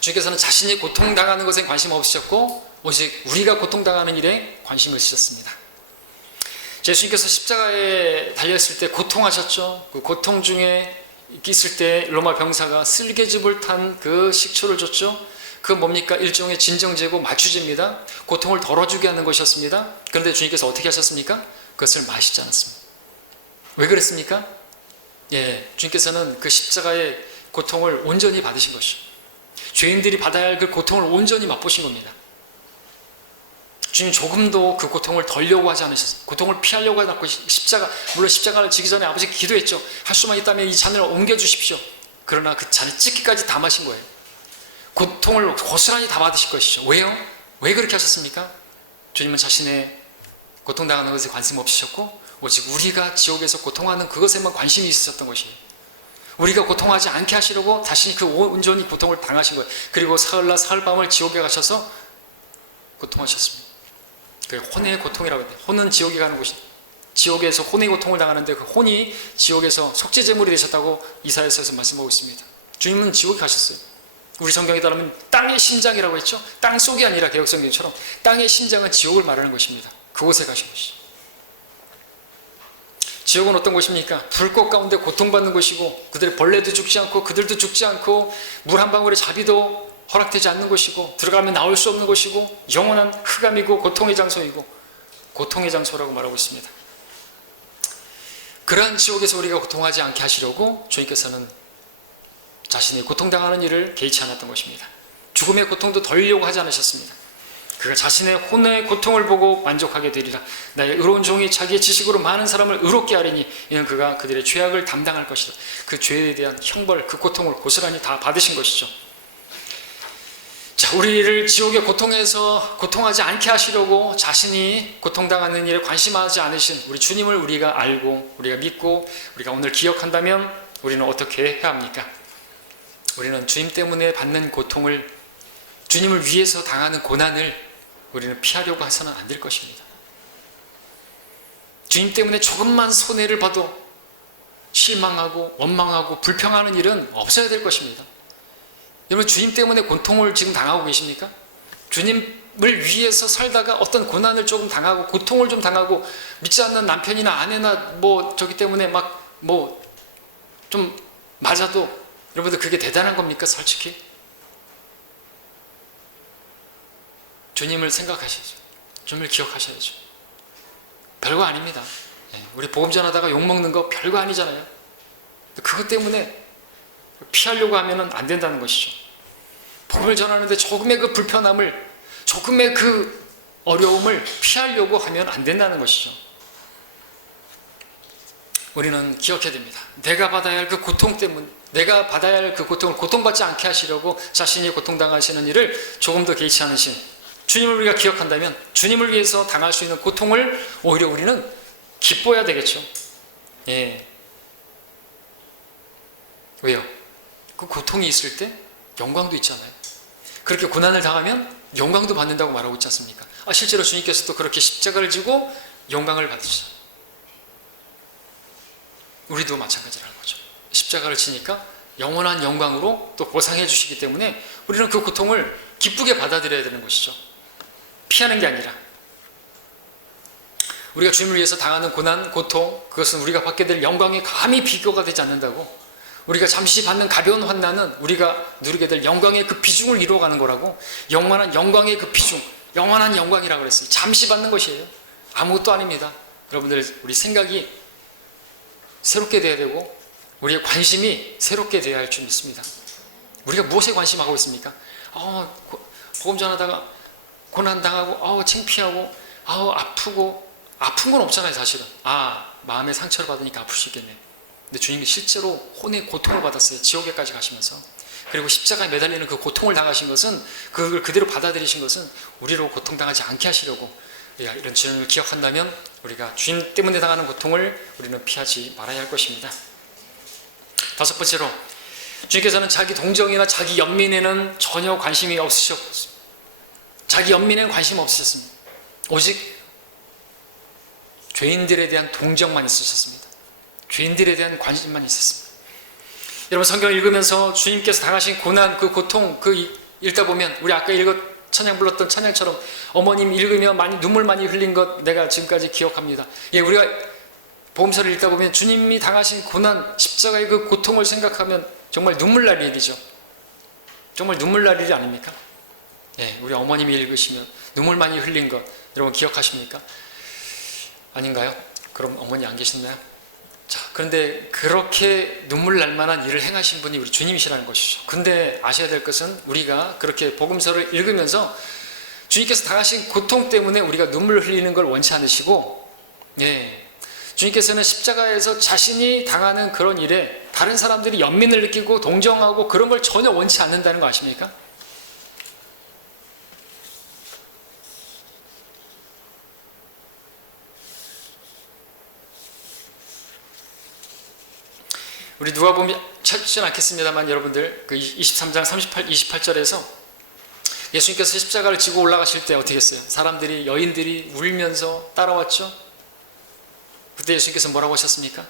주님께서는 자신이 고통당하는 것에 관심 없으셨고 오직 우리가 고통당하는 일에 관심을 쓰셨습니다. 예수님께서 십자가에 달렸을 때 고통하셨죠. 그 고통 중에 있을 때 로마 병사가 쓸개즙을 탄 그 식초를 줬죠. 그 뭡니까? 일종의 진정제고 마취제입니다. 고통을 덜어주게 하는 것이었습니다. 그런데 주님께서 어떻게 하셨습니까? 그것을 마시지 않았습니다. 왜 그랬습니까? 주님께서는 그 십자가의 고통을 온전히 받으신 것이죠. 죄인들이 받아야 할 그 고통을 온전히 맛보신 겁니다. 주님 조금도 그 고통을 덜려고 하지 않으셨어요. 고통을 피하려고 하지 않고 물론 십자가를 지기 전에 아버지께 기도했죠. 할 수만 있다면 이 잔을 옮겨주십시오. 그러나 그 잔을 찢기까지 다 마신 거예요. 고통을 고스란히 다 받으실 것이죠. 왜요? 왜 그렇게 하셨습니까? 주님은 자신의 고통당하는 것에 관심 없으셨고 오직 우리가 지옥에서 고통하는 그것에만 관심이 있으셨던 것이에요. 우리가 고통하지 않게 하시려고 자신이 그 온전히 고통을 당하신 거예요. 그리고 사흘날 사흘밤을 지옥에 가셔서 고통하셨습니다. 그 혼의 고통이라고 해요. 혼은 지옥에 가는 곳이, 지옥에서 혼의 고통을 당하는데 그 혼이 지옥에서 속죄제물이 되셨다고 이사야서에서 말씀하고 있습니다. 주님은 지옥에 가셨어요. 우리 성경에 따르면 땅의 심장이라고 했죠. 땅 속이 아니라 개역성경처럼 땅의 심장은 지옥을 말하는 것입니다. 그곳에 가신 것이죠. 지옥은 어떤 곳입니까? 불꽃 가운데 고통받는 곳이고 그들의 벌레도 죽지 않고 그들도 죽지 않고 물 한 방울의 자비도 허락되지 않는 곳이고 들어가면 나올 수 없는 곳이고 영원한 흑암이고 고통의 장소이고 고통의 장소라고 말하고 있습니다. 그러한 지옥에서 우리가 고통하지 않게 하시려고 주님께서는 자신이 고통당하는 일을 개의치 않았던 것입니다. 죽음의 고통도 덜려고 하지 않으셨습니다. 그가 자신의 혼의 고통을 보고 만족하게 되리라. 나의 의로운 종이 자기의 지식으로 많은 사람을 의롭게 하리니 이는 그가 그들의 죄악을 담당할 것이다. 그 죄에 대한 형벌, 그 고통을 고스란히 다 받으신 것이죠. 자, 우리를 지옥의 고통에서 고통하지 않게 하시려고 자신이 고통당하는 일에 관심하지 않으신 우리 주님을 우리가 알고 우리가 믿고 우리가 오늘 기억한다면 우리는 어떻게 해야 합니까? 우리는 주님 때문에 받는 고통을, 주님을 위해서 당하는 고난을 우리는 피하려고 해서는 안 될 것입니다. 주님 때문에 조금만 손해를 봐도 실망하고 원망하고 불평하는 일은 없어야 될 것입니다. 여러분, 주님 때문에 고통을 지금 당하고 계십니까? 주님을 위해서 살다가 어떤 고난을 조금 당하고 고통을 좀 당하고 믿지 않는 남편이나 아내나 저기 때문에 좀 맞아도 여러분들 그게 대단한 겁니까? 솔직히 주님을 생각하셔야죠. 주님을 기억하셔야죠. 별거 아닙니다. 우리 복음 전하다가 욕먹는 거 별거 아니잖아요. 그것 때문에 피하려고 하면 안 된다는 것이죠. 복음을 전하는데 조금의 그 불편함을, 조금의 그 어려움을 피하려고 하면 안 된다는 것이죠. 우리는 기억해야 됩니다. 내가 받아야 할 그 고통 때문에, 내가 받아야 할 그 고통을 고통받지 않게 하시려고 자신이 고통당하시는 일을 조금 더 개의치 않으신 주님을 우리가 기억한다면 주님을 위해서 당할 수 있는 고통을 오히려 우리는 기뻐해야 되겠죠. 예. 왜요? 그 고통이 있을 때 영광도 있잖아요. 그렇게 고난을 당하면 영광도 받는다고 말하고 있지 않습니까? 실제로 주님께서도 그렇게 십자가를 지고 영광을 받으시죠. 우리도 마찬가지라는 거죠. 십자가를 지니까 영원한 영광으로 또 보상해 주시기 때문에 우리는 그 고통을 기쁘게 받아들여야 되는 것이죠. 피하는 게 아니라. 우리가 주님을 위해서 당하는 고난, 고통, 그것은 우리가 받게 될 영광에 감히 비교가 되지 않는다고. 우리가 잠시 받는 가벼운 환난은 우리가 누리게 될 영광의 그 비중을 이루어가는 거라고. 영원한 영광의 그 비중, 영원한 영광이라고 그랬어요. 잠시 받는 것이에요. 아무것도 아닙니다. 여러분들, 우리 생각이 새롭게 돼야 되고 우리의 관심이 새롭게 돼야 할 줄 믿습니다. 우리가 무엇에 관심하고 있습니까? 복음 전하다가 고난당하고 창피하고 아프고. 아픈 건 없잖아요, 사실은. 마음의 상처를 받으니까 아플 수 있겠네. 근데 주님이 실제로 혼의 고통을 받았어요. 지옥에까지 가시면서. 그리고 십자가에 매달리는 그 고통을 당하신 것은, 그걸 그대로 받아들이신 것은 우리로 고통당하지 않게 하시려고. 이런 주님을 기억한다면 우리가 주님 때문에 당하는 고통을 우리는 피하지 말아야 할 것입니다. 다섯 번째로, 주님께서는 자기 동정이나 자기 연민에는 전혀 관심이 없으셨고, 자기 연민에는 관심 없으셨습니다. 오직 죄인들에 대한 동정만 있으셨습니다. 죄인들에 대한 관심만 있었습니다. 여러분, 성경을 읽으면서 주님께서 당하신 고난, 그 고통, 읽다 보면 우리 아까 찬양 불렀던 찬양처럼 어머님 읽으며 눈물 많이 흘린 것 내가 지금까지 기억합니다. 우리가 복음서를 읽다 보면 주님이 당하신 고난, 십자가의 그 고통을 생각하면 정말 눈물 날 일이죠. 정말 눈물 날 일이 아닙니까? 우리 어머님이 읽으시면 눈물 많이 흘린 것 여러분 기억하십니까? 아닌가요? 그럼 어머니 안 계셨나요? 자, 그런데 그렇게 눈물 날 만한 일을 행하신 분이 우리 주님이시라는 것이죠. 근데 아셔야 될 것은 우리가 그렇게 복음서를 읽으면서 주님께서 당하신 고통 때문에 우리가 눈물을 흘리는 걸 원치 않으시고, 주님께서는 십자가에서 자신이 당하는 그런 일에 다른 사람들이 연민을 느끼고 동정하고 그런 걸 전혀 원치 않는다는 거 아십니까? 우리 누가복음 찾지는 않겠습니다만 여러분들 그 23장 28절에서 예수님께서 십자가를 지고 올라가실 때 어떻게 했어요? 사람들이, 여인들이 울면서 따라왔죠. 그때 예수님께서 뭐라고 하셨습니까?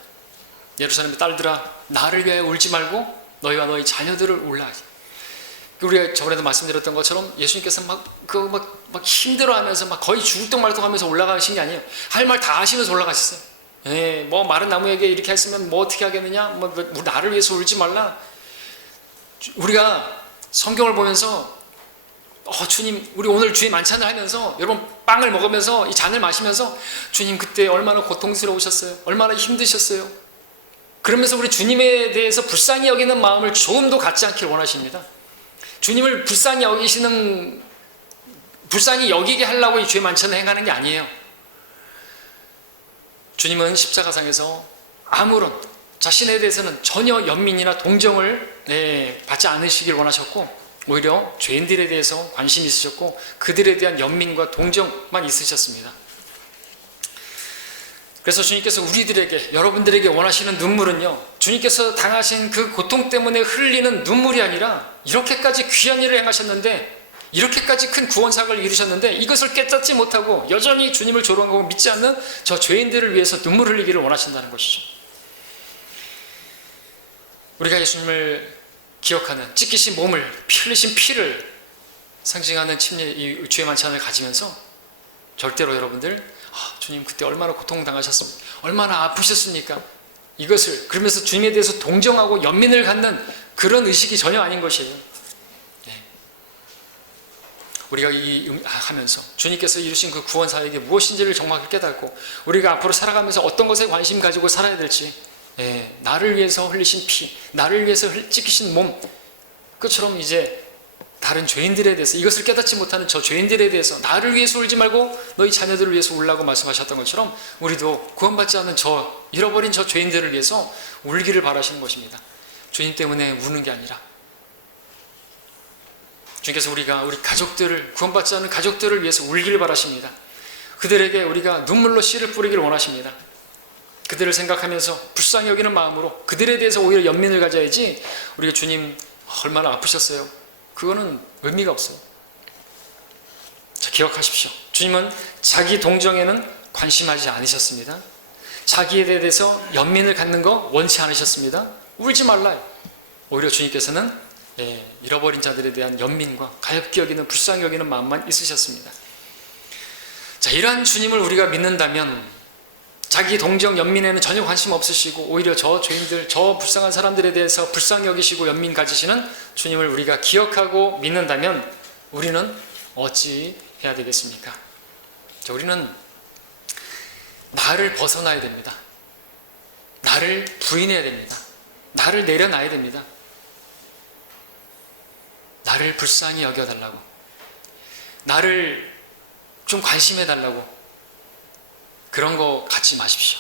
예루살렘의 딸들아, 나를 위하여 울지 말고 너희와 너희 자녀들을 울라. 우리가 저번에도 말씀드렸던 것처럼 예수님께서 막 힘들어하면서 막 거의 죽을 둥말둥 하면서 올라가신 게 아니에요. 할 말 다 하시면서 올라가셨어요. 뭐 마른 나무에게 이렇게 했으면 뭐 어떻게 하겠느냐? 나를 위해서 울지 말라. 우리가 성경을 보면서 주님, 우리 오늘 주의 만찬을 하면서 여러분 빵을 먹으면서 이 잔을 마시면서 주님 그때 얼마나 고통스러우셨어요? 얼마나 힘드셨어요? 그러면서 우리 주님에 대해서 불쌍히 여기는 마음을 조금도 갖지 않길 원하십니다. 주님을 불쌍히 여기게 하려고 이 주의 만찬을 행하는 게 아니에요. 주님은 십자가상에서 아무런 자신에 대해서는 전혀 연민이나 동정을 받지 않으시길 원하셨고, 오히려 죄인들에 대해서 관심이 있으셨고 그들에 대한 연민과 동정만 있으셨습니다. 그래서 주님께서 우리들에게, 여러분들에게 원하시는 눈물은요, 주님께서 당하신 그 고통 때문에 흘리는 눈물이 아니라 이렇게까지 귀한 일을 행하셨는데, 이렇게까지 큰 구원사역을 이루셨는데 이것을 깨닫지 못하고 여전히 주님을 조롱하고 믿지 않는 저 죄인들을 위해서 눈물 흘리기를 원하신다는 것이죠. 우리가 예수님을 기억하는 찢기신 몸을, 흘리신 피를 상징하는 이 주의 만찬을 가지면서 절대로 여러분들 주님 그때 얼마나 고통당하셨습니까? 얼마나 아프셨습니까? 이것을 그러면서 주님에 대해서 동정하고 연민을 갖는 그런 의식이 전혀 아닌 것이에요. 우리가 하면서 주님께서 이루신 그 구원 사역이 무엇인지를 정확히 깨닫고 우리가 앞으로 살아가면서 어떤 것에 관심 가지고 살아야 될지, 나를 위해서 흘리신 피, 나를 위해서 찢기신 몸, 그처럼 이제 다른 죄인들에 대해서, 이것을 깨닫지 못하는 저 죄인들에 대해서 나를 위해서 울지 말고 너희 자녀들을 위해서 울라고 말씀하셨던 것처럼 우리도 구원받지 않은 잃어버린 저 죄인들을 위해서 울기를 바라시는 것입니다. 주님 때문에 우는 게 아니라 주님께서 우리 가족들을, 구원받지 않은 가족들을 위해서 울기를 바라십니다. 그들에게 우리가 눈물로 씨를 뿌리기를 원하십니다. 그들을 생각하면서 불쌍히 여기는 마음으로 그들에 대해서 오히려 연민을 가져야지, 우리가 주님 얼마나 아프셨어요, 그거는 의미가 없어요. 자, 기억하십시오. 주님은 자기 동정에는 관심하지 않으셨습니다. 자기에 대해서 연민을 갖는 거 원치 않으셨습니다. 울지 말라요. 오히려 주님께서는 잃어버린 자들에 대한 연민과 가엾게 여기는, 불쌍히 여기는 마음만 있으셨습니다. 자, 이러한 주님을 우리가 믿는다면 자기 동정 연민에는 전혀 관심 없으시고 오히려 저 죄인들, 저 불쌍한 사람들에 대해서 불쌍히 여기시고 연민 가지시는 주님을 우리가 기억하고 믿는다면 우리는 어찌 해야 되겠습니까? 자, 우리는 나를 벗어나야 됩니다. 나를 부인해야 됩니다. 나를 내려놔야 됩니다. 나를 불쌍히 여겨달라고, 나를 좀 관심해달라고, 그런 거 갖지 마십시오.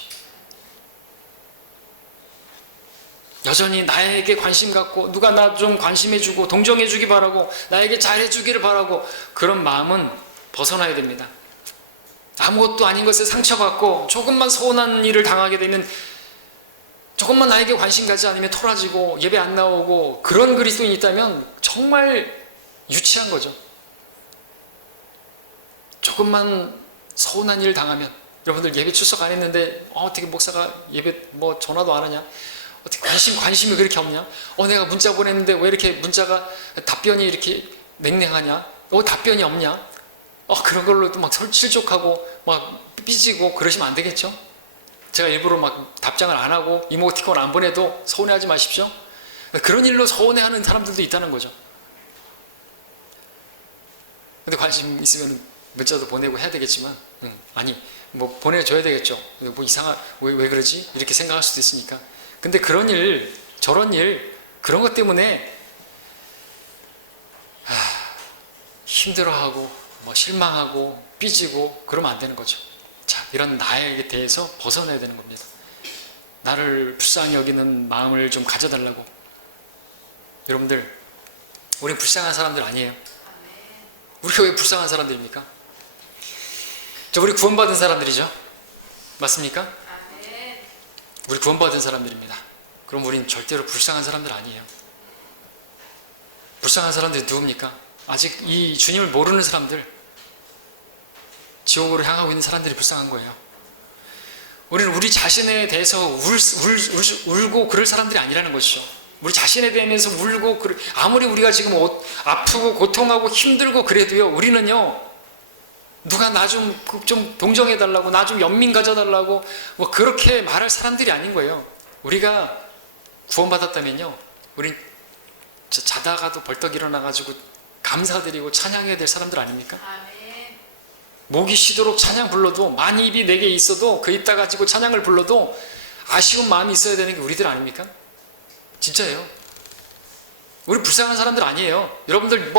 여전히 나에게 관심 갖고 누가 나 좀 관심해주고 동정해주기 바라고 나에게 잘해주기를 바라고, 그런 마음은 벗어나야 됩니다. 아무것도 아닌 것에 상처받고 조금만 서운한 일을 당하게 되면, 조금만 나에게 관심 가지 않으면 토라지고 예배 안 나오고, 그런 그리스도인이 있다면 정말 유치한 거죠. 조금만 서운한 일을 당하면, 여러분들 예배 출석 안 했는데 어떻게 목사가 예배 전화도 안 하냐, 어떻게 관심이 그렇게 없냐, 내가 문자 보냈는데 왜 이렇게 문자가 답변이 이렇게 냉랭하냐, 답변이 없냐, 그런 걸로 또 막 실족하고 막 삐지고 그러시면 안 되겠죠? 제가 일부러 막 답장을 안 하고 이모티콘 안 보내도 서운해하지 마십시오. 그런 일로 서운해하는 사람들도 있다는 거죠. 근데 관심 있으면 문자도 보내고 해야 되겠지만, 아니 보내줘야 되겠죠. 왜 그러지? 이렇게 생각할 수도 있으니까. 근데 그런 일, 저런 일, 그런 것 때문에 힘들어하고 실망하고 삐지고 그러면 안 되는 거죠. 자, 이런 나에 대해서 벗어나야 되는 겁니다. 나를 불쌍히 여기는 마음을 좀 가져달라고. 여러분들, 우리 불쌍한 사람들 아니에요. 우리가 왜 불쌍한 사람들입니까? 우리 구원받은 사람들이죠. 맞습니까? 우리 구원받은 사람들입니다. 그럼 우린 절대로 불쌍한 사람들 아니에요. 불쌍한 사람들이 누굽니까? 아직 이 주님을 모르는 사람들, 지옥으로 향하고 있는 사람들이 불쌍한 거예요. 우리는 우리 자신에 대해서 울고 그럴 사람들이 아니라는 것이죠. 우리 자신에 대해서 울고, 아무리 우리가 지금 아프고 고통하고 힘들고 그래도요, 우리는요, 누가 나 좀 동정해달라고, 나 좀 연민 가져달라고 그렇게 말할 사람들이 아닌 거예요. 우리가 구원받았다면요, 우린 자다가도 벌떡 일어나가지고 감사드리고 찬양해야 될 사람들 아닙니까? 목이 쉬도록 찬양 불러도, 만 입이 내게 있어도 그 입 다 가지고 찬양을 불러도 아쉬운 마음이 있어야 되는 게 우리들 아닙니까? 진짜예요. 우리 불쌍한 사람들 아니에요. 여러분들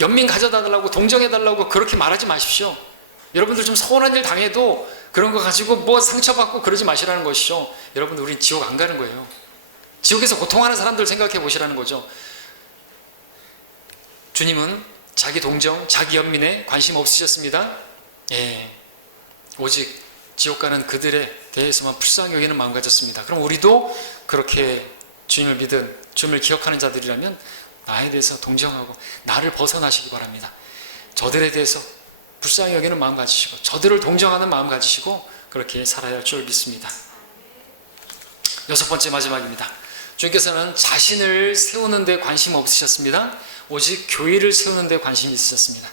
연민 가져다달라고, 동정해달라고 그렇게 말하지 마십시오. 여러분들 좀 서운한 일 당해도 그런 거 가지고 상처받고 그러지 마시라는 것이죠. 여러분들, 우린 지옥 안 가는 거예요. 지옥에서 고통하는 사람들 생각해 보시라는 거죠. 주님은 자기 동정, 자기 연민에 관심 없으셨습니다. 오직 지옥 가는 그들에 대해서만 불쌍히 여기는 마음 가졌습니다. 그럼 우리도 그렇게 주님을 믿은, 주님을 기억하는 자들이라면 나에 대해서 동정하고 나를 벗어나시기 바랍니다. 저들에 대해서 불쌍히 여기는 마음 가지시고 저들을 동정하는 마음 가지시고 그렇게 살아야 할 줄 믿습니다. 6번째, 마지막입니다. 주님께서는 자신을 세우는 데 관심 없으셨습니다. 오직 교회를 세우는 데 관심이 있으셨습니다.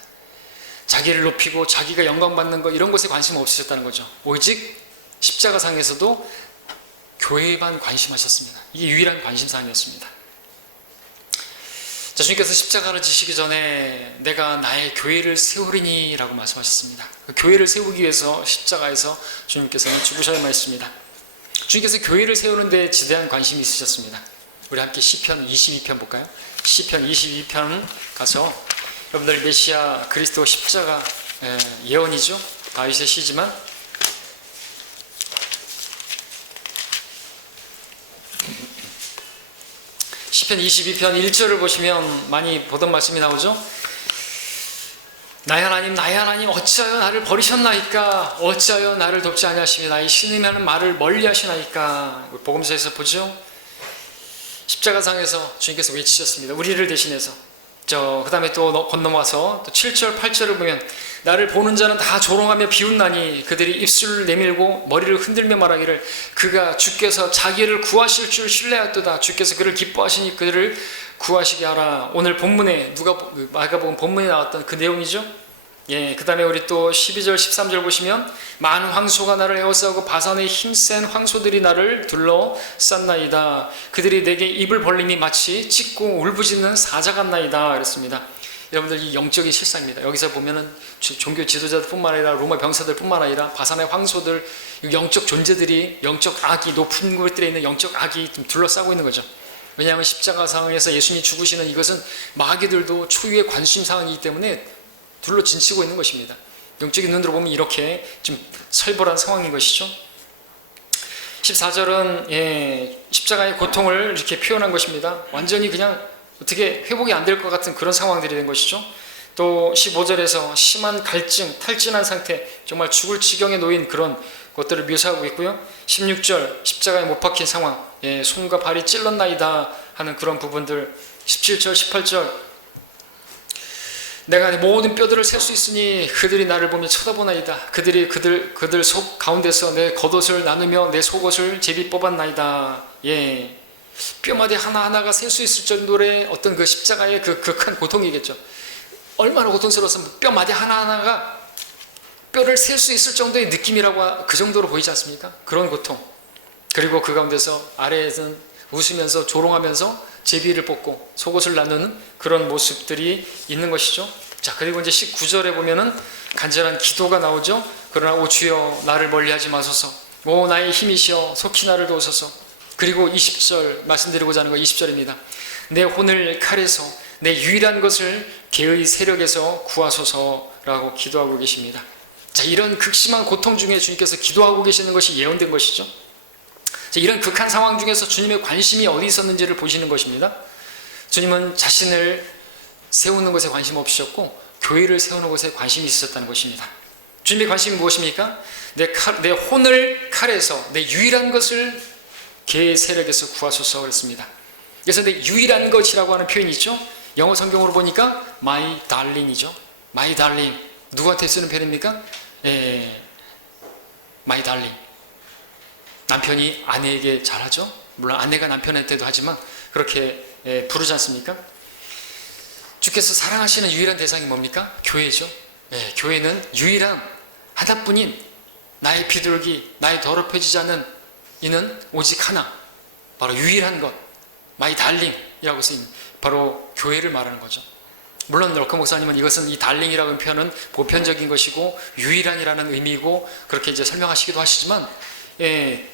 자기를 높이고 자기가 영광받는 것, 이런 것에 관심 없으셨다는 거죠. 오직 십자가상에서도 교회에만 관심하셨습니다. 이게 유일한 관심사항이었습니다. 자, 주님께서 십자가를 지시기 전에 내가 나의 교회를 세우리니 라고 말씀하셨습니다. 그 교회를 세우기 위해서 십자가에서 주님께서는 죽으셔야만 했습니다. 주님께서 교회를 세우는 데 지대한 관심이 있으셨습니다. 우리 함께 시편 22편 볼까요? 시편 22편 가서 여러분들 메시아 그리스도 십자가 예언이죠. 다윗의 시지만 시편 22편 1절을 보시면 많이 보던 말씀이 나오죠. 나의 하나님 어찌하여 나를 버리셨나이까? 어찌하여 나를 돕지 아니하시며 나의 신음하는 말을 멀리 하시나이까? 복음서에서 보죠. 십자가상에서 주님께서 외치셨습니다. 우리를 대신해서. 그 다음에 또 건너와서 또 7절 8절을 보면 나를 보는 자는 다 조롱하며 비웃나니 그들이 입술을 내밀고 머리를 흔들며 말하기를 그가 주께서 자기를 구하실 줄 신뢰하였도다. 주께서 그를 기뻐하시니 그를 구하시게 하라. 오늘 본문에 마가복음 본문에 나왔던 그 내용이죠. 그 다음에 우리 또 12절 13절 보시면 많은 황소가 나를 에워싸고 바산의 힘센 황소들이 나를 둘러쌌나이다. 그들이 내게 입을 벌림이 마치 찢고 울부짖는 사자 같나이다 그랬습니다. 여러분들 이 영적인 실상입니다. 여기서 보면은 종교 지도자들뿐만 아니라 로마 병사들뿐만 아니라 바산의 황소들, 영적 존재들이 영적 악이 높은 곳들에 있는 영적 악이 좀 둘러싸고 있는 거죠. 왜냐하면 십자가 상황에서 예수님이 죽으시는 이것은 마귀들도 초유의 관심 사항이기 때문에 둘러 진치고 있는 것입니다. 영적인 눈으로 보면 이렇게 좀 살벌한 상황인 것이죠. 14절은 십자가의 고통을 이렇게 표현한 것입니다. 완전히 그냥 어떻게 회복이 안 될 것 같은 그런 상황들이 된 것이죠. 또 15절에서 심한 갈증, 탈진한 상태, 정말 죽을 지경에 놓인 그런 것들을 묘사하고 있고요. 16절 십자가에 못 박힌 상황, 손과 발이 찔렀나이다 하는 그런 부분들. 17절 18절 내가 모든 뼈들을 셀 수 있으니 그들이 나를 보며 쳐다보나이다. 그들이 그들 속 가운데서 내 겉옷을 나누며 내 속옷을 제비 뽑았나이다. 뼈마디 하나하나가 셀 수 있을 정도의 어떤 그 십자가의 그 극한 고통이겠죠. 얼마나 고통스러웠으면 뼈마디 하나하나가 뼈를 셀 수 있을 정도의 느낌이라고 그 정도로 보이지 않습니까? 그런 고통. 그리고 그 가운데서 아래에서는 웃으면서 조롱하면서 제비를 뽑고 속옷을 나누는 그런 모습들이 있는 것이죠. 자, 그리고 이제 19절에 보면은 간절한 기도가 나오죠. 그러나 오 주여 나를 멀리하지 마소서. 오 나의 힘이시여 속히 나를 도우소서. 그리고 20절 말씀드리고자 하는 거 20절입니다. 내 혼을 칼에서 내 유일한 것을 개의 세력에서 구하소서라고 기도하고 계십니다. 자, 이런 극심한 고통 중에 주님께서 기도하고 계시는 것이 예언된 것이죠. 이런 극한 상황 중에서 주님의 관심이 어디 있었는지를 보시는 것입니다. 주님은 자신을 세우는 것에 관심 없으셨고 교회를 세우는 것에 관심이 있었다는 것입니다. 주님의 관심이 무엇입니까? 내 혼을 칼에서 내 유일한 것을 개의 세력에서 구하소서 그랬습니다. 그래서 내 유일한 것이라고 하는 표현이 있죠. 영어 성경으로 보니까 my darling이죠. my darling. 누구한테 쓰는 표현입니까? my darling. 남편이 아내에게 잘하죠. 물론 아내가 남편한테도 하지만 그렇게 부르지 않습니까? 주께서 사랑하시는 유일한 대상이 뭡니까? 교회죠. 교회는 유일한 하나뿐인 나의 비둘기, 나의 더럽혀지지 않는 이는 오직 하나, 바로 유일한 것, 마이 달링이라고 쓰인 바로 교회를 말하는 거죠. 물론 럴커 목사님은 이것은 이 달링이라는 표현은 보편적인 것이고 유일한이라는 의미고 그렇게 이제 설명하시기도 하시지만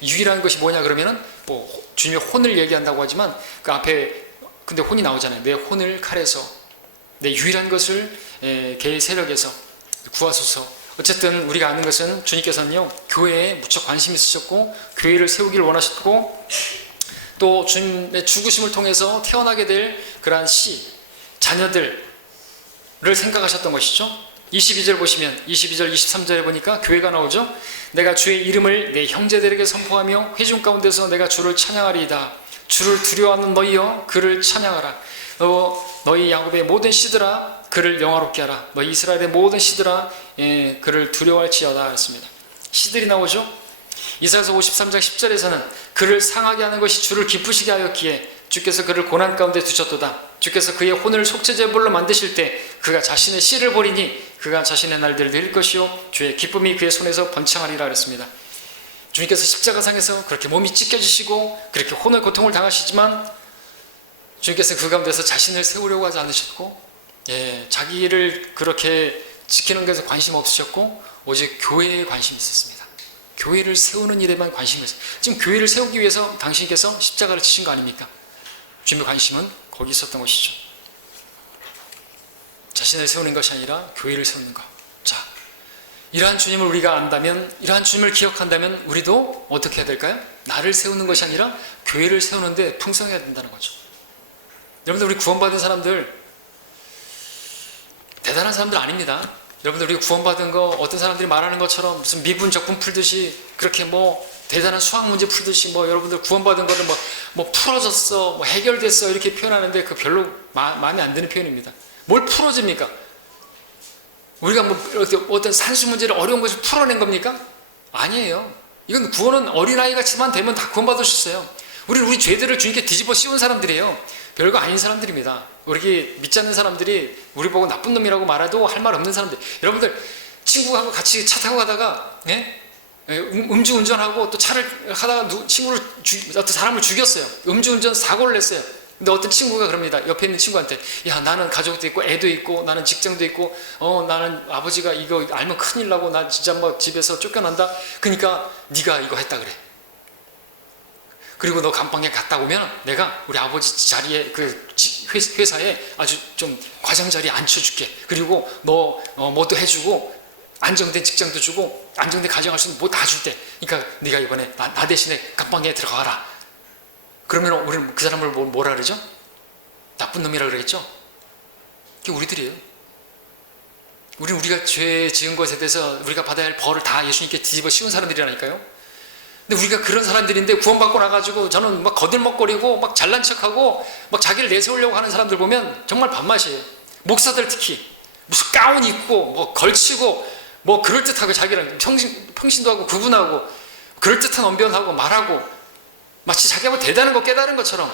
유일한 것이 뭐냐 그러면은 뭐 주님의 혼을 얘기한다고 하지만 그 앞에 근데 혼이 나오잖아요. 내 혼을 칼에서 내 유일한 것을 개의 세력에서 구하소서. 어쨌든 우리가 아는 것은 주님께서는요 교회에 무척 관심이 있으셨고 교회를 세우기를 원하셨고 또 주님의 죽으심을 통해서 태어나게 될 그러한 자녀들을 생각하셨던 것이죠. 22절 보시면 22절 23절에 보니까 교회가 나오죠. 내가 주의 이름을 내 형제들에게 선포하며 회중 가운데서 내가 주를 찬양하리이다. 주를 두려워하는 너희여 그를 찬양하라. 너희 야곱의 모든 씨들아 그를 영화롭게 하라. 너희 이스라엘의 모든 씨들아 그를 두려워할지어다 했습니다. 씨들이 나오죠. 이사야서 53장 10절에서는 그를 상하게 하는 것이 주를 기쁘시게 하였기에 주께서 그를 고난 가운데 두셨도다. 주께서 그의 혼을 속죄제물로 만드실 때 그가 자신의 씨를 버리니 그가 자신의 날들을 늘 것이요 주의 기쁨이 그의 손에서 번창하리라 그랬습니다. 주님께서 십자가상에서 그렇게 몸이 찢겨지시고 그렇게 혼을 고통을 당하시지만 주님께서 그 가운데서 자신을 세우려고 하지 않으셨고 자기를 그렇게 지키는 것에 관심 없으셨고 오직 교회에 관심이 있었습니다. 교회를 세우는 일에만 관심이 있었어요. 지금 교회를 세우기 위해서 당신께서 십자가를 치신 거 아닙니까? 주님의 관심은 거기 있었던 것이죠. 자신을 세우는 것이 아니라 교회를 세우는 것. 자, 이러한 주님을 우리가 안다면, 이러한 주님을 기억한다면 우리도 어떻게 해야 될까요? 나를 세우는 것이 아니라 교회를 세우는데 풍성해야 된다는 거죠. 여러분들, 우리 구원받은 사람들 대단한 사람들 아닙니다. 여러분들, 우리 구원받은 거 어떤 사람들이 말하는 것처럼 무슨 미분 적분 풀듯이 그렇게 뭐 대단한 수학 문제 풀듯이 뭐 여러분들 구원받은 거는 뭐 풀어졌어, 뭐 해결됐어 이렇게 표현하는데 그 별로 마음에 안 드는 표현입니다. 뭘 풀어집니까? 우리가 뭐 어떤 산수 문제를 어려운 것을 풀어낸 겁니까? 아니에요. 이건 구원은 어린아이같이만 되면 다 구원받을 수 있어요. 우리 죄들을 주님께 뒤집어 씌운 사람들이에요. 별거 아닌 사람들입니다. 우리 믿지 않는 사람들이 우리 보고 나쁜 놈이라고 말해도 할 말 없는 사람들. 여러분들, 친구하고 같이 차 타고 가다가 음주운전하고 또 차를 하다가 어떤 사람을 죽였어요. 음주운전 사고를 냈어요. 근데 어떤 친구가 그럽니다. 옆에 있는 친구한테, 야, 나는 가족도 있고 애도 있고 나는 직장도 있고 나는 아버지가 이거 알면 큰일 나고 나 진짜 뭐 집에서 쫓겨난다. 그러니까 네가 이거 했다 그래. 그리고 너 감방에 갔다 오면 내가 우리 아버지 자리에 그 회사에 아주 좀 과장 자리에 앉혀줄게. 그리고 너 뭐도 해주고 안정된 직장도 주고 안정된 가정할 수 있는 뭐 다 줄 때. 그러니까 네가 이번에 나 대신에 감방에 들어가라. 그러면 우리는 그 사람을 뭐라 그러죠? 나쁜 놈이라 그러겠죠? 그게 우리들이에요. 우리가 죄 지은 것에 대해서 우리가 받아야 할 벌을 다 예수님께 뒤집어 씌운 사람들이라니까요. 근데 우리가 그런 사람들인데 구원받고 나가지고 저는 막 거들먹거리고 막 잘난 척하고 막 자기를 내세우려고 하는 사람들 보면 정말 밥맛이에요. 목사들 특히 무슨 가운 입고 뭐 걸치고 뭐 그럴듯하고 자기랑 평신도 하고 구분하고 그럴듯한 언변하고 말하고 마치 자기가 뭐 대단한 거 깨달은 것처럼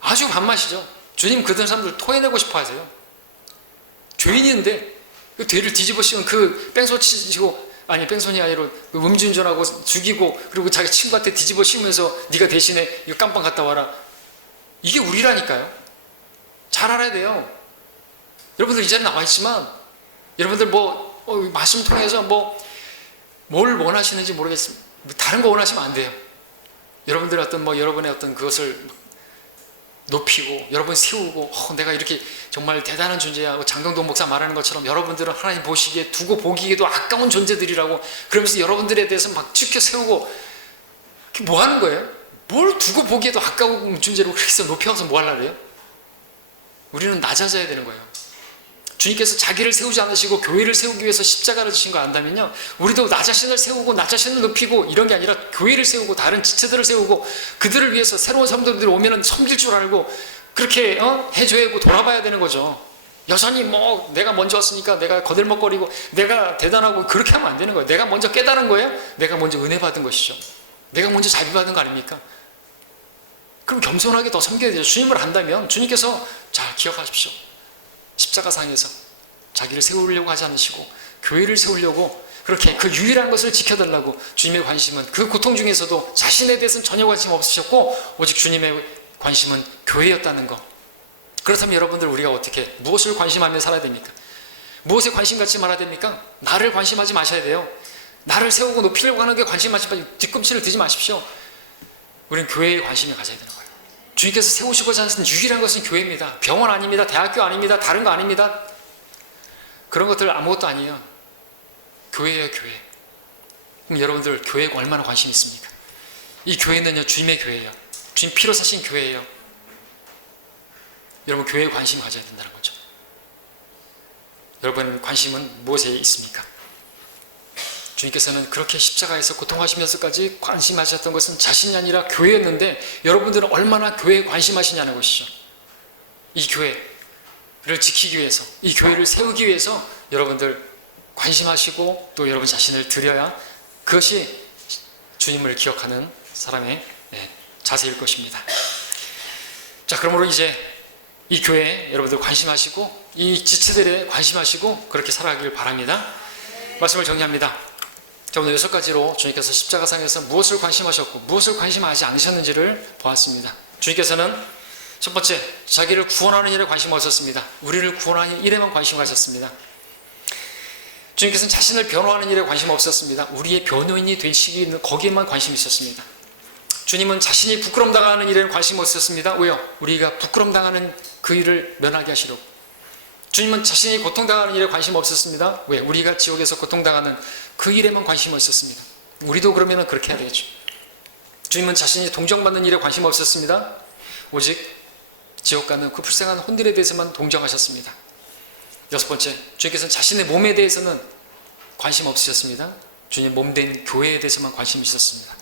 아주 밥맛이죠. 주님 그런 사람들 토해내고 싶어 하세요. 죄인인데 그 뒤를 뒤집어 씌운 그 뺑소 치시고, 아니 뺑소니 아니로 음주운전하고 죽이고 그리고 자기 친구한테 뒤집어 씌우면서 네가 대신에 이거 깜빵 갔다 와라. 이게 우리라니까요. 잘 알아야 돼요. 여러분들 이 자리에 나와 있지만 여러분들 말씀 통해서 뭘 원하시는지 모르겠습니다. 다른 거 원하시면 안 돼요. 여러분들 여러분의 어떤 그것을 높이고 여러분 세우고 내가 이렇게 정말 대단한 존재야. 장경동 목사 말하는 것처럼 여러분들은 하나님 보시기에 두고 보기에도 아까운 존재들이라고 그러면서 여러분들에 대해서 막 지켜 세우고 뭐 하는 거예요? 뭘 두고 보기에도 아까운 존재로 그렇게 높여서 뭐 하려고 해요? 우리는 낮아져야 되는 거예요. 주님께서 자기를 세우지 않으시고 교회를 세우기 위해서 십자가를 지신 거 안다면요, 우리도 나 자신을 세우고 나 자신을 높이고 이런 게 아니라 교회를 세우고 다른 지체들을 세우고 그들을 위해서 새로운 성도들이 오면은 섬길 줄 알고 그렇게 해줘야 하고 돌아봐야 되는 거죠. 여전히 내가 먼저 왔으니까 내가 거들먹거리고 내가 대단하고 그렇게 하면 안 되는 거예요. 내가 먼저 깨달은 거예요. 내가 먼저 은혜 받은 것이죠. 내가 먼저 자비받은 거 아닙니까? 그럼 겸손하게 더 섬겨야 되죠. 주님을 안다면 주님께서 잘 기억하십시오. 십자가상에서 자기를 세우려고 하지 않으시고 교회를 세우려고 그렇게 그 유일한 것을 지켜달라고 주님의 관심은 그 고통 중에서도 자신에 대해서는 전혀 관심 없으셨고 오직 주님의 관심은 교회였다는 것. 그렇다면 여러분들 우리가 어떻게 무엇을 관심하며 살아야 됩니까? 무엇에 관심 갖지 말아야 됩니까? 나를 관심하지 마셔야 돼요. 나를 세우고 높이려고 하는 게 관심하지 마시고 뒤꿈치를 드지 마십시오. 우리는 교회에 관심을 가져야 되는 거예요. 주님께서 세우시고자 하시는 유일한 것은 교회입니다. 병원 아닙니다. 대학교 아닙니다. 다른 거 아닙니다. 그런 것들 아무것도 아니에요. 교회예요, 교회. 그럼 여러분들 교회에 얼마나 관심이 있습니까? 이 교회는요, 주님의 교회예요. 주님 피로 사신 교회예요. 여러분 교회에 관심 가져야 된다는 거죠. 여러분 관심은 무엇에 있습니까? 주님께서는 그렇게 십자가에서 고통하시면서까지 관심하셨던 것은 자신이 아니라 교회였는데 여러분들은 얼마나 교회에 관심하시냐는 것이죠. 이 교회를 지키기 위해서, 이 교회를 세우기 위해서 여러분들 관심하시고 또 여러분 자신을 드려야 그것이 주님을 기억하는 사람의 자세일 것입니다. 자, 그러므로 이제 이 교회에 여러분들 관심하시고 이 지체들에 관심하시고 그렇게 살아가길 바랍니다. 말씀을 정리합니다. 자, 오늘 6가지로 주님께서 십자가상에서 무엇을 관심하셨고 무엇을 관심하지 않으셨는지를 보았습니다. 주님께서는 첫 번째, 자기를 구원하는 일에 관심하셨습니다. 우리를 구원하는 일에만 관심하셨습니다. 주님께서는 자신을 변호하는 일에 관심 없었습니다. 우리의 변호인이 되시기 있는 거기에만 관심이 있었습니다. 주님은 자신이 부끄럼 당하는 일에는 관심 없으셨습니다. 왜요? 우리가 부끄럼 당하는 그 일을 면하게 하시려고. 주님은 자신이 고통당하는 일에 관심 없었습니다. 왜? 우리가 지옥에서 고통당하는 그 일에만 관심 없었습니다. 우리도 그러면 그렇게 해야 되겠죠. 주님은 자신이 동정받는 일에 관심 없었습니다. 오직 지옥 가는 그 불쌍한 혼들에 대해서만 동정하셨습니다. 여섯 번째, 주님께서는 자신의 몸에 대해서는 관심 없으셨습니다. 주님 몸된 교회에 대해서만 관심이 있었습니다.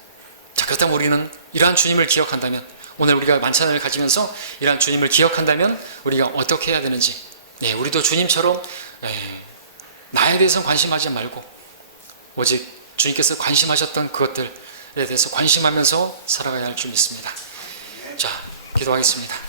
자, 그렇다면 우리는 이러한 주님을 기억한다면, 오늘 우리가 만찬을 가지면서 이러한 주님을 기억한다면 우리가 어떻게 해야 되는지, 우리도 주님처럼 나에 대해서는 관심하지 말고 오직 주님께서 관심하셨던 그것들에 대해서 관심하면서 살아가야 할 줄 믿습니다. 자, 기도하겠습니다.